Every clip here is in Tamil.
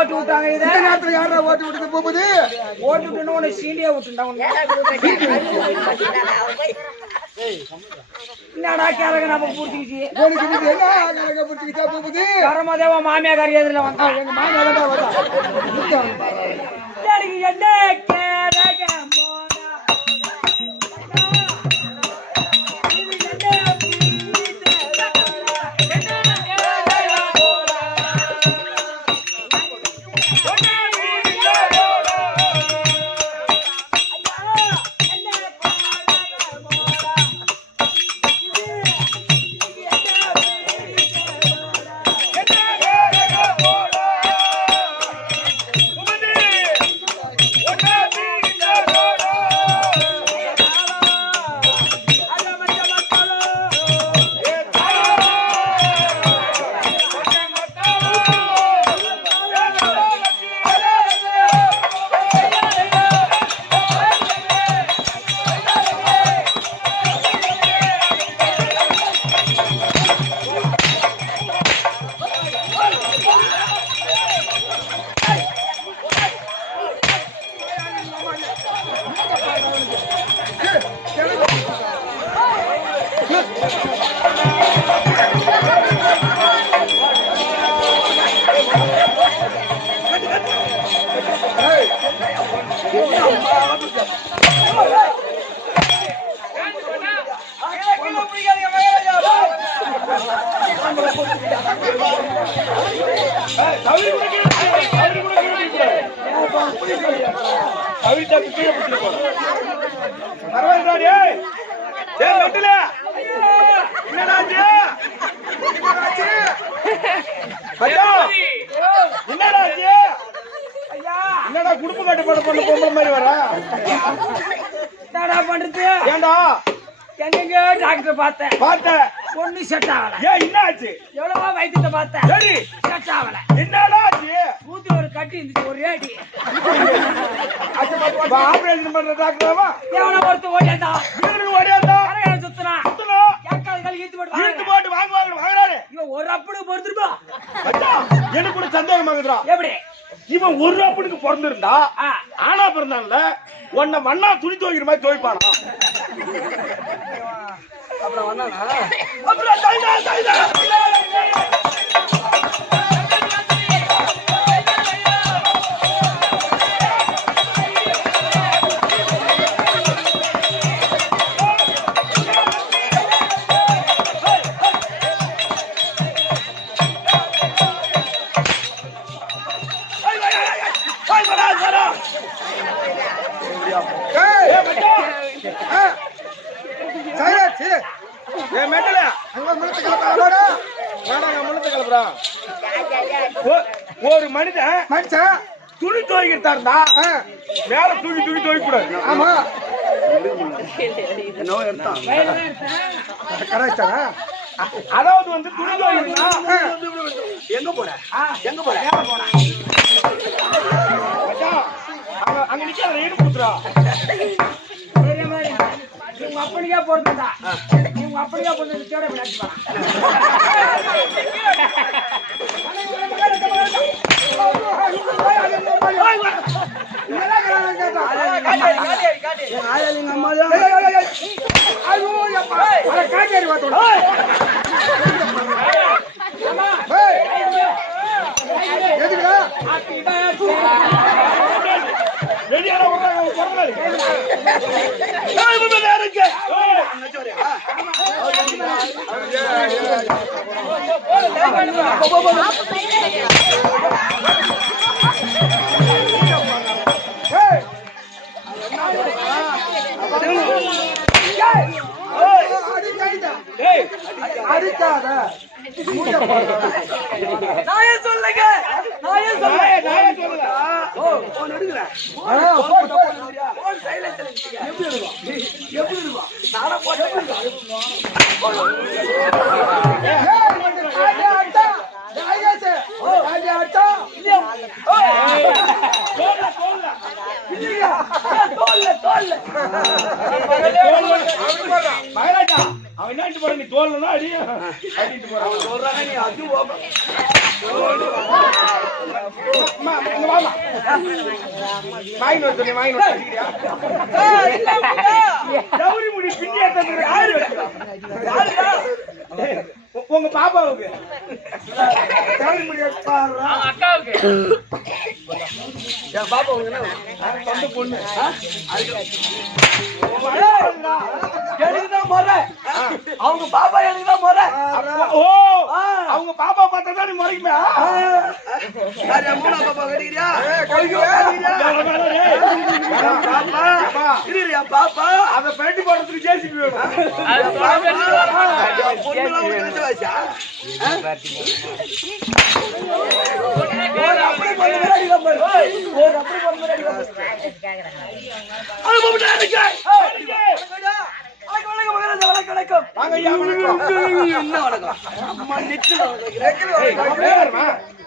ஓட்டு விட்டாங்க. இதை நேரத்துல யாரா ஓட்டு விட்டு போகுது? ஓட்டு விட்டுன்னு உன்னை சீண்டியா விட்டுண்டா. என்னடா கேரக நம்ம பூர்த்திக்கிச்சு என்ன பிடிச்சிக்கிட்டா போகுது? வரமாதேவா மாமியா காரி எதிரில் வந்தா. எங்க மாமியார் தான் வரா. என்ன கேரக என்னடா குடும்ப கட்டுப்பாடு பண்ண பொம்பளை மாதிரி வர? என்னடா பண்றது? ஏண்டா எங்க டாக்டர் பார்த்தேன் ஒண்ணு செட் ஆகல. ஏன் என்ன ஆச்சு? எவ்வளவோ வைத்தியத்தை பார்த்தேன். சரி செட் ஆகல. என்னடா ஆச்சு? ஊத்தி ஒரு கட்டி இருந்துச்சு, ஒரு அடி. ஆபரேஷன் பண்ற டாக்டராவா? எவ்வளவு பொறுத்து ஓடியாண்டா, வீட்டுக்கு ஓடியாண்டா, சுத்துனா ஈத்து போட்டு வாங்குறாரு. இவன் ஒரு அப்புனுக்கு பொறுத்துருப்பா. எனக்கு கூட சந்தேகமாகுதுடா. எப்படி இவன் ஒரு அப்புனுக்கு பிறந்திருந்தா ஆனா பிறந்தான்ல உன்னை மண்ணா துணி துவைக்கிற மாதிரி துவைப்பானா? அப்புறம் வந்தானா? அப்புறம் தைதா ஒரு மனுஷன் துணி துவைக்கிறதா இருந்தா மேல தூக்கி துவைக்க கூடாது. ஆமா அதாவது வந்து துணி துவைக்கிறதா எங்க போற அங்க நிக்க ஈடு கொடுத்துறா. இவங்க அப்படியா போறதுடா, இவங்க அப்படியா போறது தேட விளையாட்டு சொல்லுங்க. அவன் என்னாச்சு போற நீ தோல்னா அடி அடிட்டு போறான் அவன் சொல்றானே நீ அது கௌரி முடி பின்னியா தந்துரு உங்க பாப்பாவுக்கு கௌரி முடி அக்காவுக்கு என் பாப்பா உனக்கு என்ன சொந்த பொண்ணு எனக்குதான் முறை அவங்க பாப்பா எனக்குதான் முறை ஓ அவங்க பாப்பா பார்த்தா தான் நீ முறைக்குமே மூணா பாப்பா கட்டிக்கிறியா பாப்பா அதை பேட்டி போடுறதுக்கு ஜேசிபி வேணும் பொண்ணுலாம் உனக்கு நினைச்ச வாசியா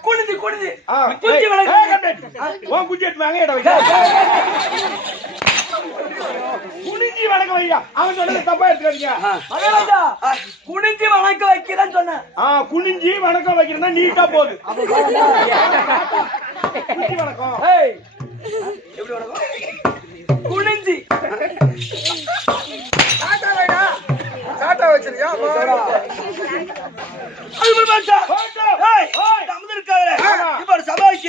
குடிஞ்சு குடிஞ்சு குனிஞ்சி வணக்க வையா அவன் சொன்னது தப்பா எடுத்துக்காதீங்க மகாராஜா குனிஞ்சு வணக்க வைக்கிறேன்னு சொன்னேன் குனிஞ்சி வணக்கம் வைக்கிறேன்னா நீட்டா போகுது குனிஞ்சி வணக்கம் எப்படி வணக்கம் குனிஞ்சி சாட்டா வச்சிருக்கியா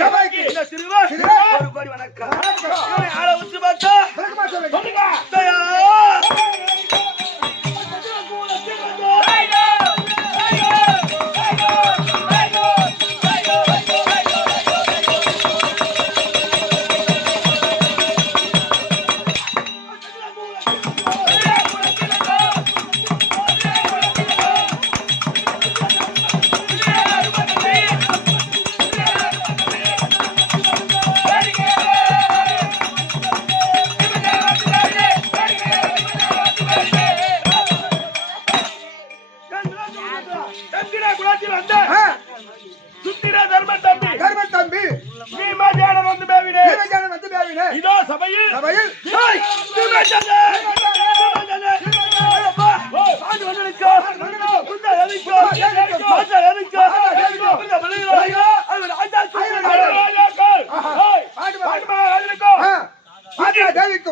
சபாய்க்கு ஒரு கோடி வணக்கம் ஆளை வச்சு பார்த்தா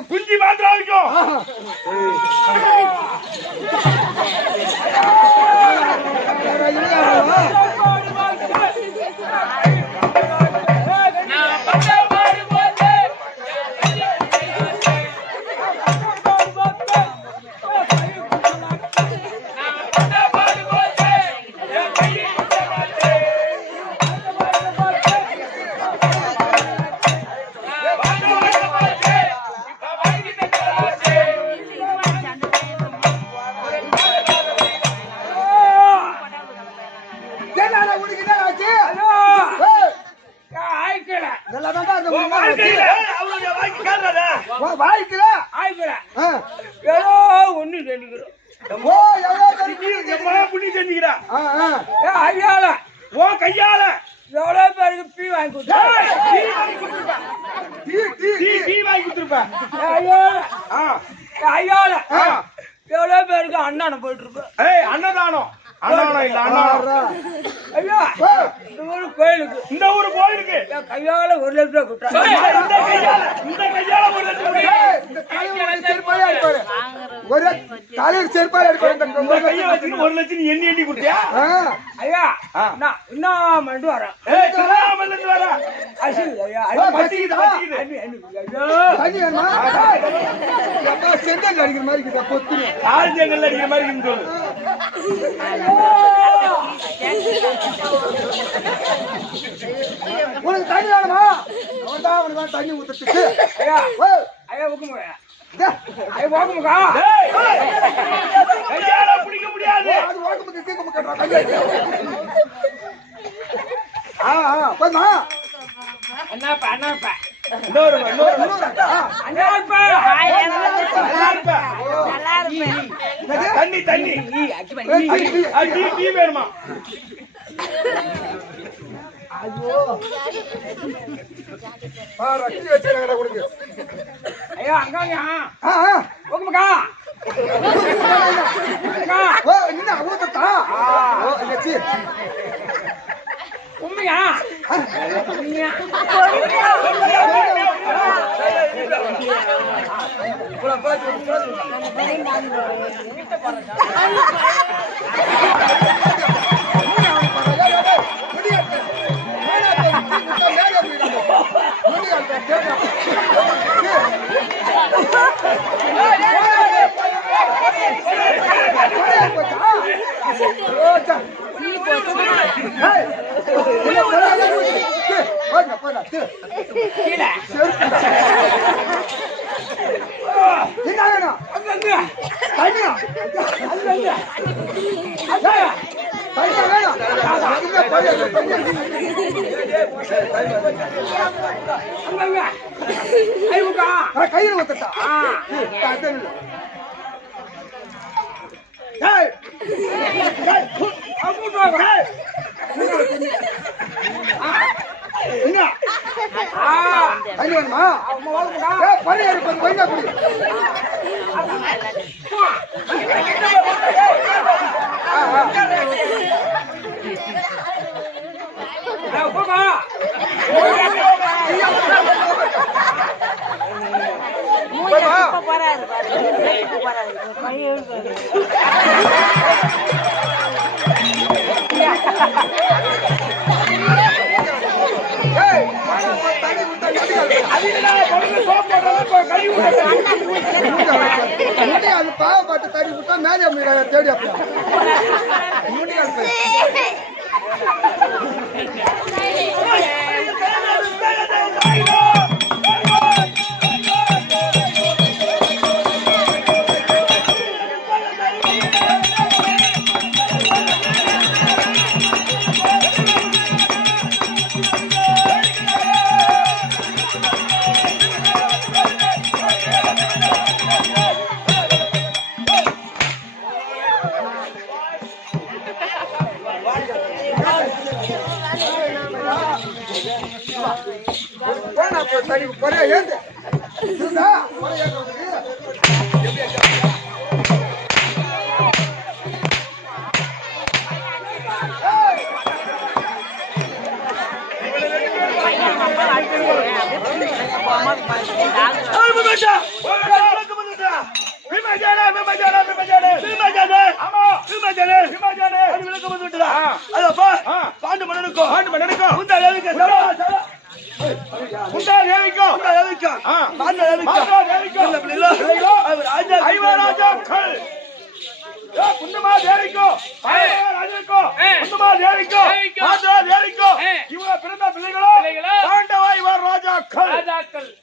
குஞ்சி மாத்திராவிக்கும் கையால எவ்வளவு பேருக்கு பீ வாங்கி கொடுத்தேன் ஐயால எவ்வளவு பேருக்கு அண்ணானம் போயிட்டு இருப்பேன் அன்னதானம் அன்னதானம் இல்ல அன்னதானம் ஐயா இந்த ஊரு கோயிலுக்கு இந்த ஊரு கோயிலுக்கு கையால 1 லட்சம் கொடுத்தாங்க இந்த கையால 1 லட்சம் ஒரு தலைவர் செருப்பால் எடுப்பாரு கையை வச்சுட்டு 1 லட்சம் நீ எண்ணி கொடுத்தியா ஐயா நான் இன்னும் மண்டு வரேன் வர ஐயா பசிக்குது செங்கல் அடிக்கிற மாதிரி இருக்குதா பொத்து ஆழ்ஜங்கல்ல அடிக்கிற மாதிரி இருக்கு சொல்லு உனக்கு தண்ணி வேணுமா அவன் தான் அவனுக்கு தண்ணி ஊத்துட்டு ஐயா ஐயா ஊக்குமுக ஐயா ஊக்குமுகா கையால பிடிக்க முடியாது அது வாக்குமுக்கு தீக்குமுக்கு போதுமா அண்ணாப்பா இன்னொரு அண்ணாப்பா தண்ணி தண்ணி டீ வேணுமா ரக்கி வச்சுருக்கா கொடுக்கு ஐயா அங்காங்க ஊக்குமுகா ஓ என்ன ஊத்தட்டா ஓ இங்கச்சி உண்மையா உண்மையா கீழே என்ன வேணும் அங்கங்க தனியா அங்கங்க தனியா வேணும் அங்கங்க ஐவுக்கா கையில் ஊத்தட்டா என்ன தண்ணி வேணுமா பழைய கொஞ்சம் குடி அது பாவப்பட்டு தண்ணி விட்டா மேலே தேடி அப்படியா தண்ணி குறைய ஏந்து பாண்டு மன்னனுக்கும்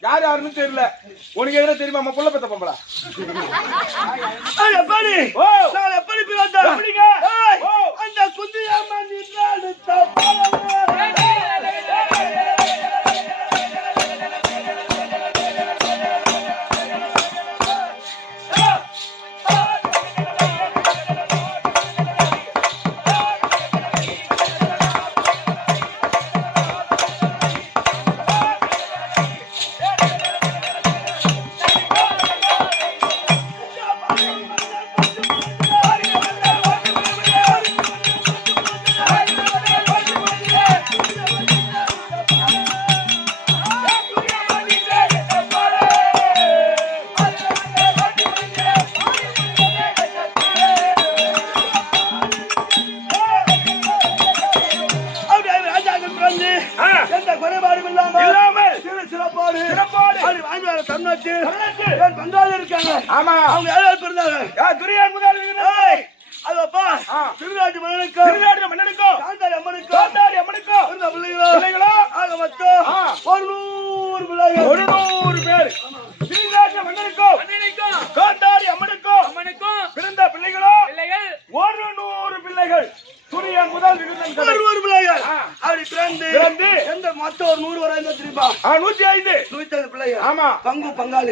யார் யாருன்னு தெரியல. உனக்கு எதுனா தெரியுமா? நம்ம புள்ள பெத்த பொம்பளை. எப்படி எப்படி பிறந்தா அந்த குந்தியாமா நின்றாடு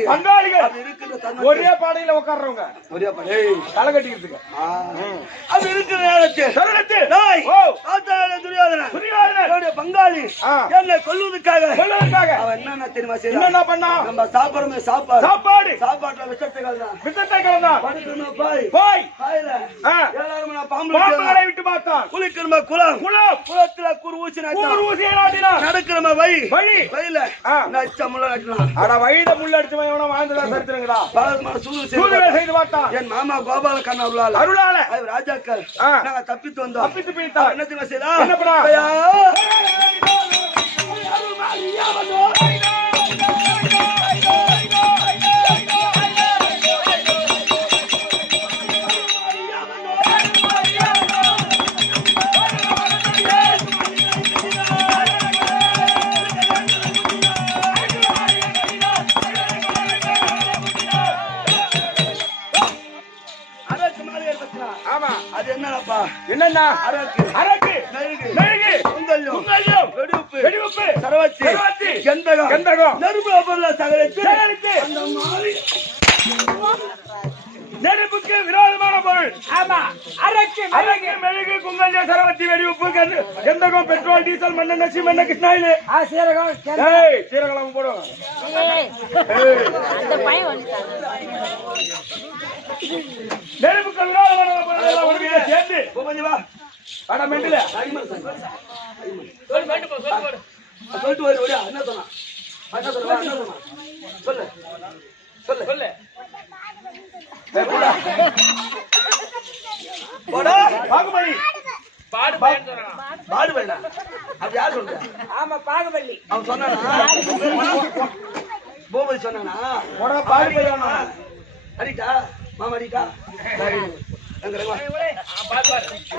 பங்காளிகள் ஒரே பாடையில உட்கார்றவங்க ஒரே பாடை தலை கட்டிக்கிறதுக்கு அது இருக்கிற நேரத்தில் தருணத்தில் டேய், ஓ தாத்தாவுடைய துரியோதனன் துரியோதனன் என்னுடைய பங்காளி என்னை கொல்லுவதற்காக அவன் என்னென்ன தெரியுமா செய்யறான்? என்ன பண்ணா நம்ம சாப்பிடுறோமே சாப்பாடு சாப்பாடுல விஷத்தை கலந்தான் வித்தத்தை கலந்தான் படுக்கணுமா பாய் போய் பாயில ஆ. ஏழாயிரம் பாம்பு பாம்புகளை விட்டு பார்த்தான் குளிக்கணுமா குளம் குளத்துல குறு ஊசி ஊர் ஊசியை நாட்டினான் நடக்கிறமா வழி வழி வழியில ஆ. நச்ச முள்ள நட்டலாம் அட வயிட முள்ளடிச்சு எவனோ வாழ்ந்ததா சரித்திரங்கடா பலமான சூது சூதுகளை செய்து பார்த்தான் என் மாமா கோபால கண்ணா அருளால அருளால அவர் ராஜாக்கள் ஆ. நாங்க தப்பித்து வந்தோம் தப்பித்து போயிட்டான் என்ன தெரியுமா செய்தா என்ன பண்ணா? ஐயா அரக்கு மாலை ஏற்படுத்தினா ஆமா அது என்னப்பா என்னன்னா அரக்கு அரக்கு மெழுகு மெழுகு பொங்கல்யம் உங்களையும் வெடிவுப்பு வெடிவுப்பு சரவத்தி சரவத்தி கந்தகம் கந்தகம் நெருப்பு பொருளை சகலித்து சேகரித்து அந்த மாலை நெருப்புக்கு விரோதமான பொருள் ஆமா அரக்கு அரக்கு மெழுகு குங்கல்ய சரவத்தி வெடிவுப்பு கந்தகம் பெட்ரோல் டீசல் மண்ணெண்ணெய் சீமெண்ணெய் கிருஷ்ணாயில் சீரகம் ஏய் சீரகம் போடும் அந்த பையன் வந்துட்டான். நெருப்புக்கு விரோதமான பொருள் எல்லாம் ஒருமிக்க சேர்ந்து கொஞ்சம் வா அட மெண்டல சொல்லிட்டு வரு ஒரே என்ன சொன்னா என்ன சொன்னா என்ன சொன்னா சொல்லு சொல்லு சொல்லு போடா பாகுபலி பாடு வேணா அது யார் சொல்ற ஆமா பாகபள்ளி அவன் சொன்னானா பூபதி சொன்னானா போடா பாகுபலி அடிட்டா மாமா அடிட்டா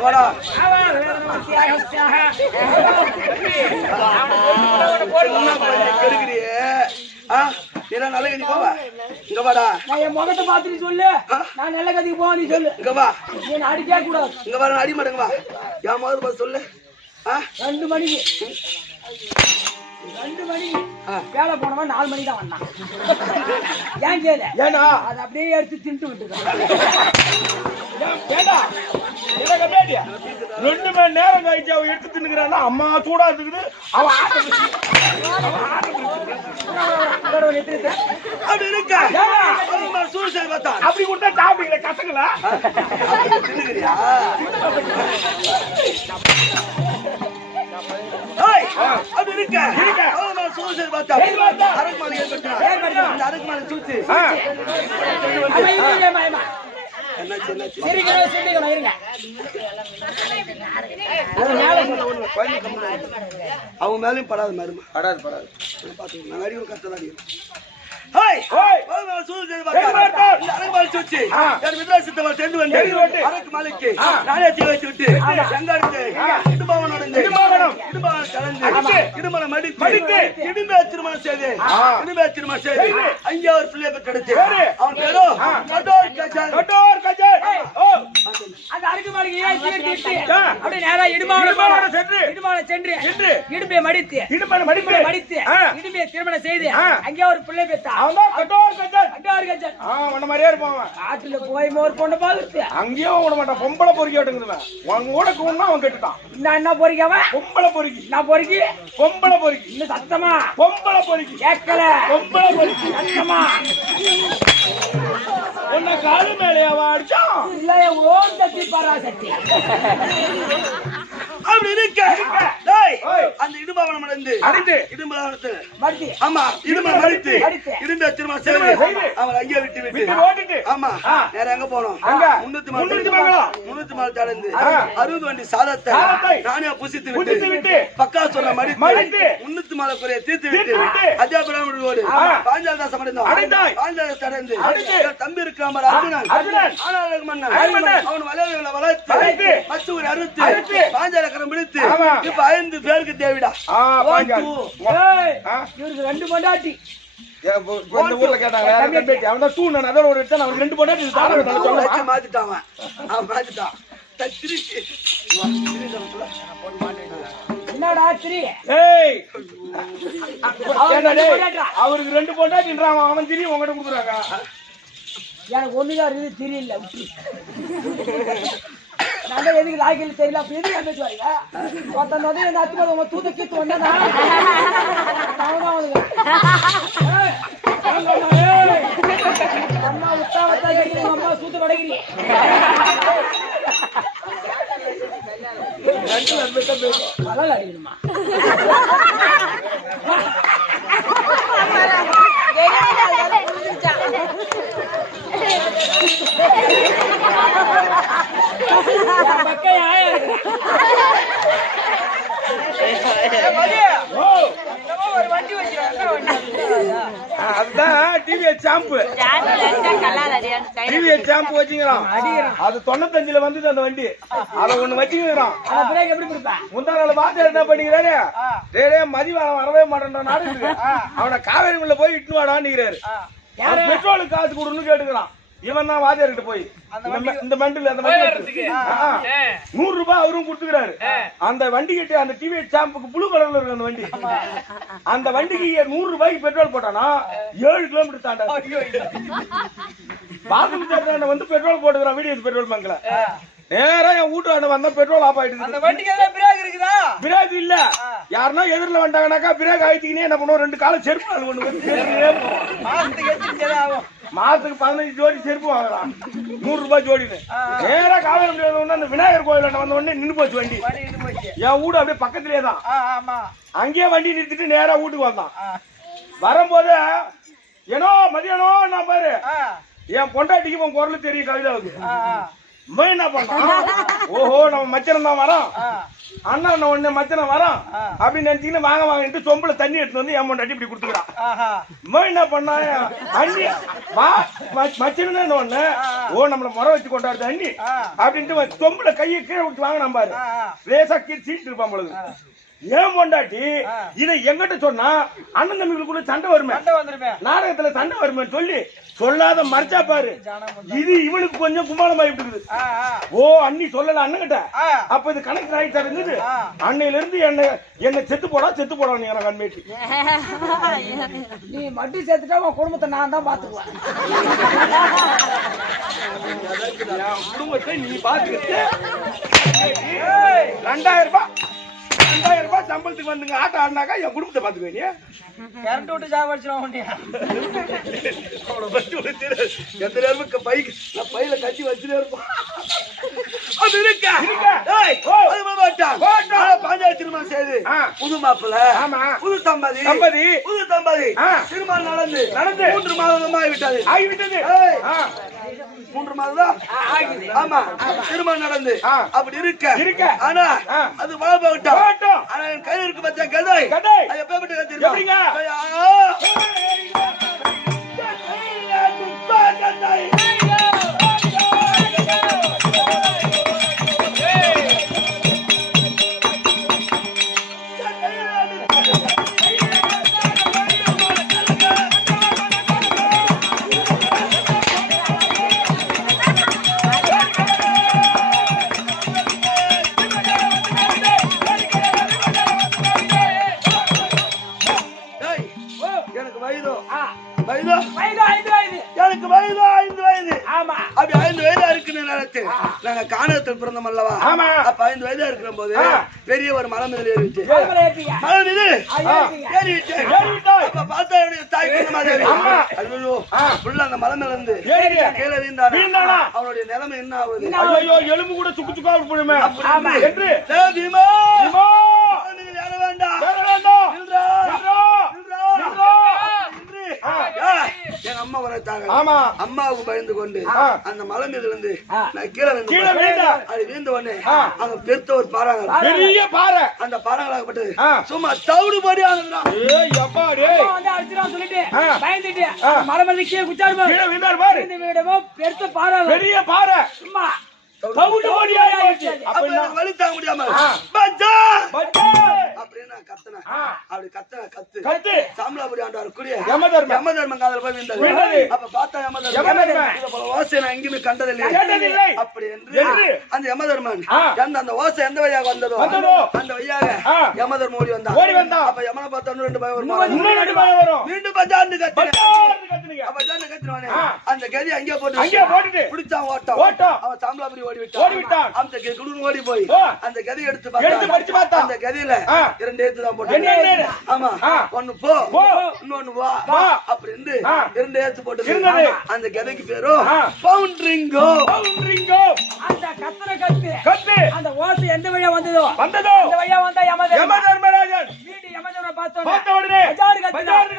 போடா கெடுக்கிறியே இதெல்லாம் நல்ல கதி போவா இங்க வாடா நான் என் முகத்தை பார்த்துட்டு சொல்லு நான் நல்ல கதைக்கு போவா நீ சொல்லு இங்க வா நீ அடிக்க கூடாது இங்க வா அடி மாட்டேங்க வா என் முதல்ல பார்த்து சொல்லு 2 மணிக்கு 2 மணிக்கு வேலை போனவன் 4 மணிக்கு தான் வந்தான் ஏன் கேளு ஏண்டா அதை அப்படியே எடுத்து தின்ட்டு விட்டுருக்கான் ஏண்டா எனக்கு அப்படியே 2 மணி நேரம் கழிச்சு அவன் எடுத்து தின்னுக்கிறான்னா அம்மா சூடா இருக்குது அவன் அப்படி இருக்கா சூடு சரி பார்த்தா அப்படி கொடுத்தா சாப்பிடுங்களா கசங்களா தின்னுக்கிறியா அப்படி இருக்க சூடு சரி பார்த்தா அரக்கு மாலை ஏற்பட்டா இந்த அரக்கு மாலை சூச்சு என்னாச்சு என்னாச்சு இருங்க அவங்க மேலயும் படாது மருமா படாது படாது பாத்துக்கோ நான் அடிக்கும் கஷ்டம் தான் அடிக்கும் திருமணம் செய்து அங்கே ஒரு பிள்ளை பெற்றா ஆட்டுல போய் மோர் பொண்ணு பாக்குறது அங்கேயும் விட மாட்டான் பொம்பளை பொறுக்கி விட்டுங்குதுவன் உன் கூட கூடனா அவன் கெட்டுட்டான் நான் என்ன பொறிக்கவன் பொம்பளை பொறுக்கி நான் பொறுக்கி பொம்பளை பொறுக்கி இன்னும் சத்தமா பொம்பளை பொறுக்கி கேட்கல பொம்பளை பொறுக்கி சத்தமா உன்னை காலு மேலேயாவா அடிச்சான் இல்ல ஓம் சக்தி பராசக்தி அப்படி இருக்க அந்த இடுபாவனம் அடைந்து இடுபாவனத்தில் மறுத்தி ஆமா இடுமை மறித்து இடும்ப திரும்ப செய்து அவன் ஐயா விட்டு விட்டு ஓட்டுட்டு ஆமா வேற எங்க போனோம் 304 அடைந்து 60 வண்டி சாதத்தை நானே புசித்து விட்டு பக்கா சொன்ன மடித்து 304 குறைய தீர்த்து விட்டு அத்தியாபுரம் பாஞ்சாலதாசம் அடைந்தோம் பாஞ்சாலதாசம் அடைந்து தம்பி இருக்கிற அர்ஜுனன் ஆனாலும் மன்னன் அவன் வளையல்களை வளர்த்து மச்சூர் அறுத்து பாஞ்சாலக்கரம் பிடித்து இப்ப 5 பேருக்கு தேவிடா இவருக்கு 2 பொண்டாட்டி ஊர்ல கேட்டாங்க அவன் தான் தூண் அதோட ஒரு இடத்துல அவன் 2 பொண்டாட்டி மாத்திட்டான் அவன் மாத்திட்டான் என்னடா திரி அவருக்கு 2 பொண்டாட்டின்றான் அவன் திரி உங்ககிட்ட கொடுக்குறாங்க எனக்கு ஒண்ணுதான் இருக்குது தெரியல நான் தான் எதுக்கு லாய்க்கல தெரியல அப்ப எதுக்கு என்ன வரீங்க ஒருத்தன் வந்து எங்க அத்தி உங்க தூத்து கீத்து வந்தா அம்மா உத்தா வத்தா கேட்கிறீங்க அம்மா சூத்து படைக்கிறீங்க நல்லா அடிக்கணுமா அதுதான் டிவிஎஸ் ஷாம்பு டிவிஎஸ் ஷாம்பு வச்சுக்கிறான் அது 95ல வந்தது அந்த வண்டி அத ஒண்ணு வச்சுக்கிறான் முந்தா நாள் வாத்தியார் என்ன பண்ணிக்கிறாரு டேய் மதிவானம் வரவே மாட்டேன்ற நாடு அவனை காவேரிக்குள்ள போய் இட்டு வாடான்னுக்கிறாரு பெட்ரோலுக்கு காசு கொடுன்னு கேட்டுக்கிறான் இவன் தான் வாத்தியார்கிட்ட போய் இந்த மண்டில் அந்த வண்டி 100 ரூபாய் அவரும் கொடுத்துக்கிறாரு அந்த வண்டி கிட்ட அந்த டிவிஎஸ் ஷாம்புக்கு ப்ளூ கலர்ல இருக்கு அந்த வண்டி அந்த வண்டிக்கு 100 ரூபாய்க்கு பெட்ரோல் போட்டானா 7 கிலோமீட்டர் தாண்டா பாத்ரூம் வந்து பெட்ரோல் போட்டுக்கிறான் வீடியோ பெட்ரோல் பங்க்ல நேரா என் வீட்டு வந்தா பெட்ரோல் ஆஃப் ஆயிட்டு அந்த வண்டிக்கு ஏதாவது பிரேக் இருக்குதா பிரேக் இல்ல யாருன்னா எதிரில வந்தாங்கனாக்கா பிரேக் ஆயிட்டீங்கன்னே என்ன பண்ணுவோம் 2 கால செருப்பு ஒண்ணு மாசத்துக்கு 15 ஜோடி செருப்பு வாங்குறான் 100 ரூபாய் ஜோடின்னு நேரா காவேரி அந்த விநாயகர் கோயில் வந்த உடனே நின்று போச்சு வண்டி என் வீடு அப்படியே பக்கத்திலே தான் அங்கேயே வண்டி நிறுத்திட்டு நேரா வீட்டுக்கு வந்தான் வரும்போது ஏனோ மதியானம் நான் பாரு என் பொண்டாட்டிக்கு உன் குரல் தெரியும் கவிதாவுக்கு என்ன பண்ணான் ஓஹோ நம்ம மச்சனம் தான் வரோம் அண்ணா ஒண்ணு மச்சனம் வரோம் அப்படின்னு நினைச்சீங்கன்னா வாங்க வாங்கிட்டு சொம்புல தண்ணி எடுத்து வந்து என் பொண்டாட்டி இப்படி கொடுத்துக்கிறான் என்ன பண்ணா அண்ணி மச்சனம் ஒண்ணு ஓ நம்மள முறை வச்சு கொண்டாடுது அண்ணி அப்படின்ட்டு சொம்புல கையை கீழே விட்டு வாங்கினா பாரு ரேசா கீழ் சீட்டு இருப்பான் பொழுது ஏன் பொண்டாட்டி இதை எங்கிட்ட சொன்னா அண்ணன் தம்பிகளுக்குள்ள சண்டை வருமே நாடகத்துல சண்டை வருமே சொல்லி சொல்லாத மறைச்சா பாரு இது இவனுக்கு கொஞ்சம் கும்மாளம் ஆயிட்டு இருக்குது ஓ அண்ணி சொல்லல அண்ணன்கிட்ட அப்ப இது கணக்கு ஆயிட்டா இருந்தது அன்னையில இருந்து என்ன செத்து போடா நீ எனக்கு அன்மேட்டு நீ மட்டி சேர்த்துட்டா உன் குடும்பத்தை நான் தான் பாத்துக்குவேன் குடும்பத்தை நீ பாத்துக்கிட்டு 2000 ரூபாய் சம்பளத்துக்கு வந்துங்க ஆட்டம் ஆடினாக்கா என் குடும்பத்தை பாத்துக்குவேன் கரண்ட் விட்டு சாவடிச்சிடும் எந்த நேரமும் பையில கட்டி வச்சுட்டே இருப்பான் பஞ்சாயத்து திருமணம் செய்து புது மாப்பிள்ள புது தம்பதி திருமணம் நடந்து 3 மாதம் ஆகிவிட்டது 3 மாதம் தான் ஆமா திருமணம் நடந்து அப்படி இருக்க ஆனா அது வாழ்பவட்டம் ஆனா என் கையில் இருக்கு பச்சா கதை அது எப்ப கத்திருக்கீங்க நாங்க காணகத்தில் பிறந்தோம் அல்லவா அப்ப 5 வயதா இருக்கிற போது பெரிய ஒரு மலை மீது ஏறிச்சு மலை மீது அப்ப பார்த்தா தாய் அந்த மலை மேல இருந்து கீழே வீழ்ந்தானா அவனுடைய நிலைமை என்ன ஆகுது ஐயோ எலும்பு கூட சுக்கு சுக்கா போடுமே என்று எங்க அம்மா வரத்தாங்க அம்மாவுக்கு பயந்து கொண்டு அந்த மலை மீது இருந்து நான் கீழே அது வீழ்ந்த உடனே அங்க பெருத்த ஒரு பாறாங்க பெரிய பாறை அந்த பாறாங்களாகப்பட்டது சும்மா தவிடு படி ஆனதுதான் பயந்துட்டு மலை மேல கீழே குச்சாரு கீழே வீழ்ந்தாரு பாரு பெருத்த பாறை பெரிய பாறை சும்மா தவிடு படி ஆயிடுச்சு அப்ப வலி தாங்க முடியாம அப்படின்னு நான் கத்துனேன். ஆ. அப்படி கத்து கத்து சாம்பலாபுரி ஆண்டார் கூடிய யமதர்மன் யமதர்மன் காதுல போய் விழுந்தது. விழுந்தது. அப்ப பார்த்தா யமதர்மன் யமதர்மன் இத போல ஓசை நான் எங்கேயுமே கண்டதில்லை. அப்படி என்று அந்த யமதர்மன் அந்த ஓசை எந்த வழியாக வந்ததோ அந்த வழியாக யமதர்மன் ஓடி வந்தான். அப்ப யமனை பார்த்தா இன்னும் 2 பயம் வரும். மீண்டும் பஜார்னு கத்தினீங்க. அப்ப பஜார்னு கத்தினவனே அந்த கதி அங்கே போட்டு பிடிச்சான் ஓட்டம். அவன் சாம்பலாபுரி ஓடி விட்டான். அந்த குடுன்னு ஓடி போய் அந்த கதி எடுத்து பார்த்தா அந்த கதியில 2 எழுத்து தான் போட்டு. ஆமா, ஒன்னு போ இன்னொன்னு வா அப்படின்னு 2 எழுத்து போட்டு அந்த கதைக்கு பேரு பவுண்டரிங்கோ. அந்த கத்துற கத்து அந்த ஓசை எந்த வழியா வந்ததோ அந்த வழியா வந்தா யமதர்மராஜன் வீட்டு யமதர்மனை பார்த்த உடனே பஜார்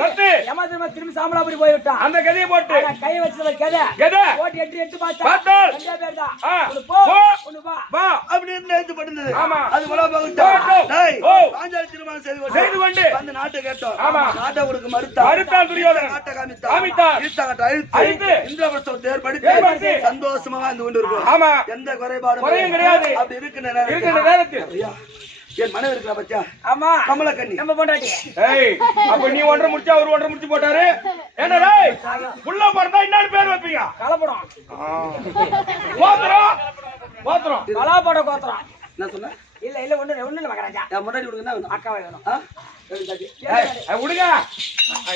கத்து யமதர்மன் திரும்பி சாம்பலாபுரி போய் விட்டான். அந்த கதையை போட்டு கை வச்சத கதை ஓட்டி எட்டு பார்த்தா ரெண்டே பேர் தான். ஒன்னு போ ஒன்னு வா அப்படின்னு எழுத்து போட்டு. ஆமா, அது போல பாஞ்சாலி திருமணம் செய்து கொண்டு அந்த நாட்டை கேட்டோம். நாட்டை கொடுக்க மறுத்தார். துரியோதனன் நாட்டை காமித்தார். அழித்து இந்திரபிரஸ்தவத்தை ஏற்படுத்தி சந்தோஷமா வாழ்ந்து கொண்டு இருக்கோம். எந்த குறைபாடும் கிடையாது. அப்படி இருக்கிற நேரத்தில் என் மனைவி இருக்கிற பச்சா ஆமா கமலக்கண்ணி நம்ம பொண்டாட்டி. அப்ப நீ 1.5 முடிச்சா அவர் 1.5 முடிச்சு போட்டாரு. என்ன புள்ள பிறந்தா இன்னொரு பேர் வைப்பீங்க? கலப்படம் கோத்திரம் கலாப்பட கோத்திரம். என்ன சொன்ன? இல்ல ஒண்ணு மகராஜா என் முன்னாடி கொடுங்க. அக்காவை வேணும். விடுங்க.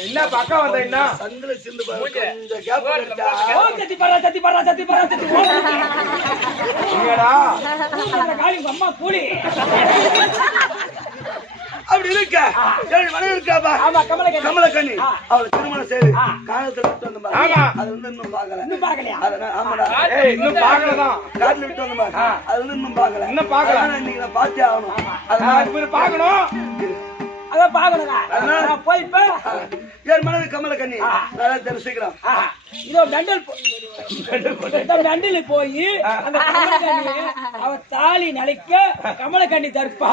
என்ன அக்கா வந்தா என்ன சந்தில சிந்து கொஞ்சம் கேப் எடுத்தா சத்தி பரா அம்மா கூலி அப்படி இருக்க மனைவி இருக்காப்பா. ஆமா கமலக்கண்ணி அவளை திருமணம் செய்து காலத்துல விட்டு வந்த மாதிரி அது வந்து இன்னும் பாக்கலையா? ஆமாடா இன்னும் பாக்கலதான். காட்டுல விட்டு வந்த மாதிரி அது வந்து இன்னும் பாக்கல. இன்னைக்கு நான் பார்த்தே ஆகணும். அதனால பாக்கணும். அதான் பாக்கணும். போய் என் மனைவி கமலக்கண்ணி நல்லா தெரிஞ்சுக்கலாம். இதோ தண்டில் போய் அந்த கமலக்கண்ணி அவ தாலி நலைக்க கமலக்கண்ணி தற்பா.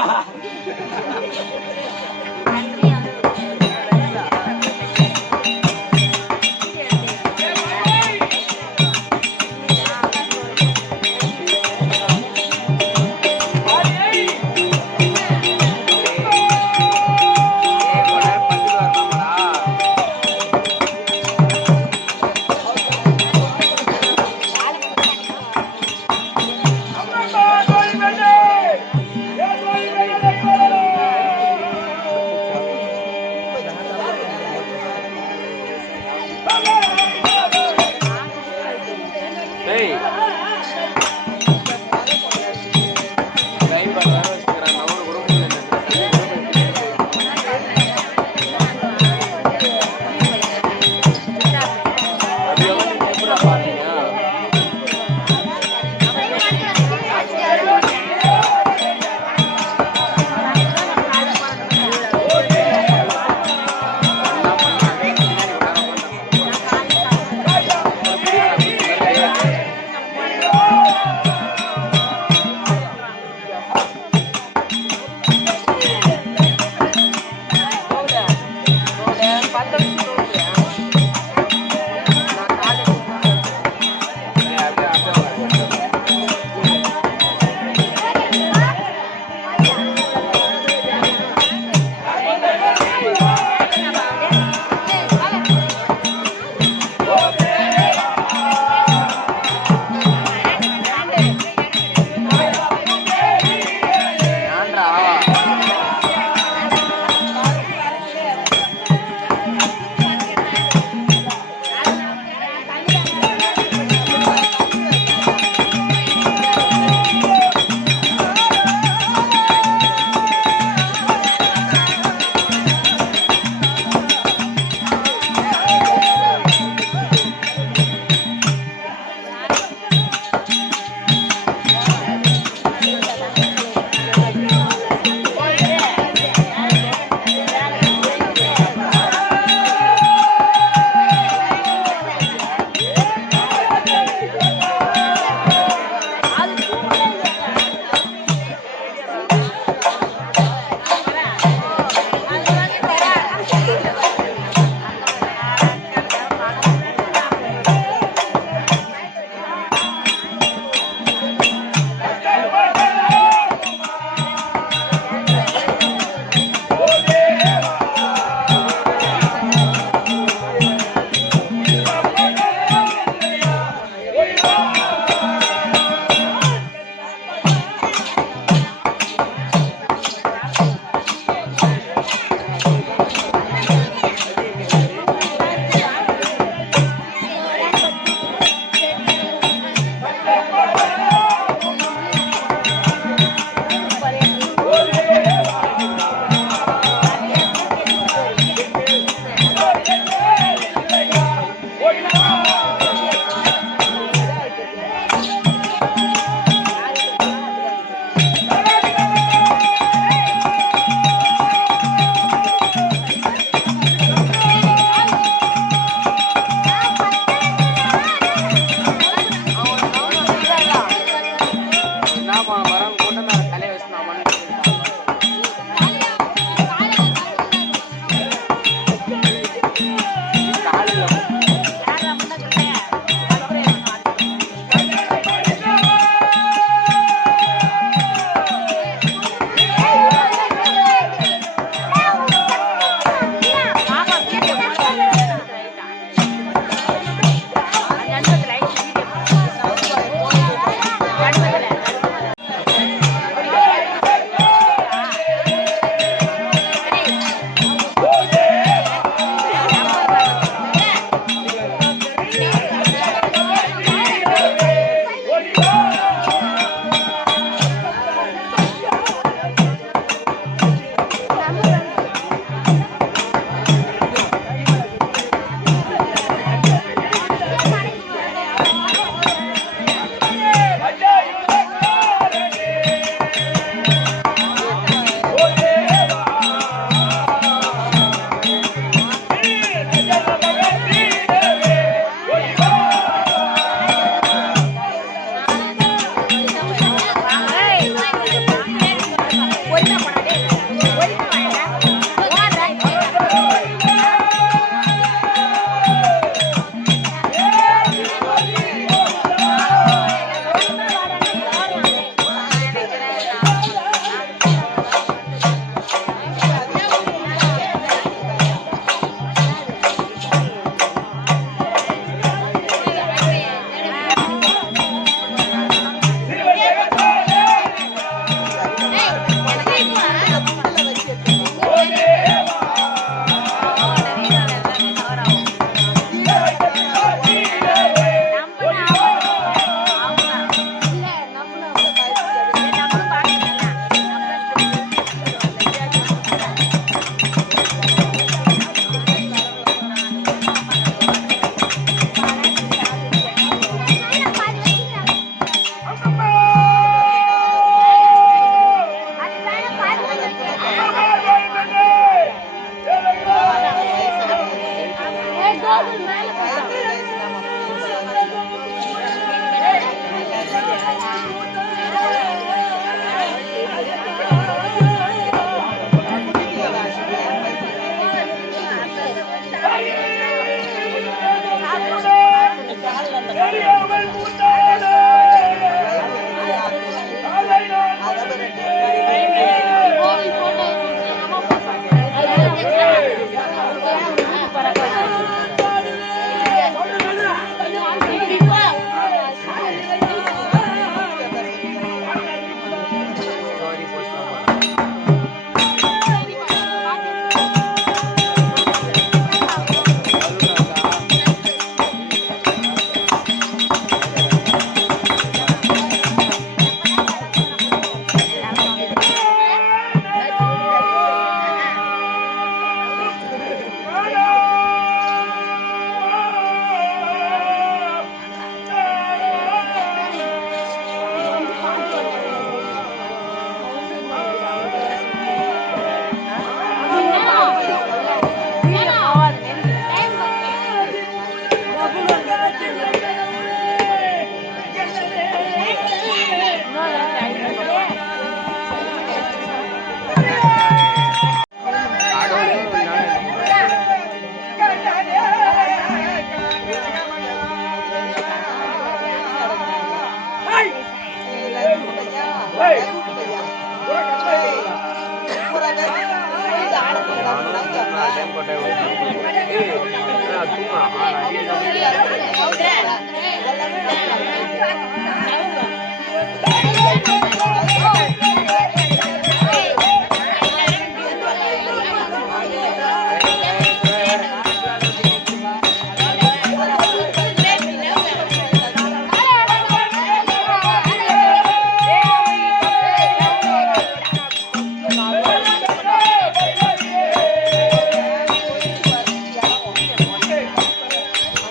தூங்குறான்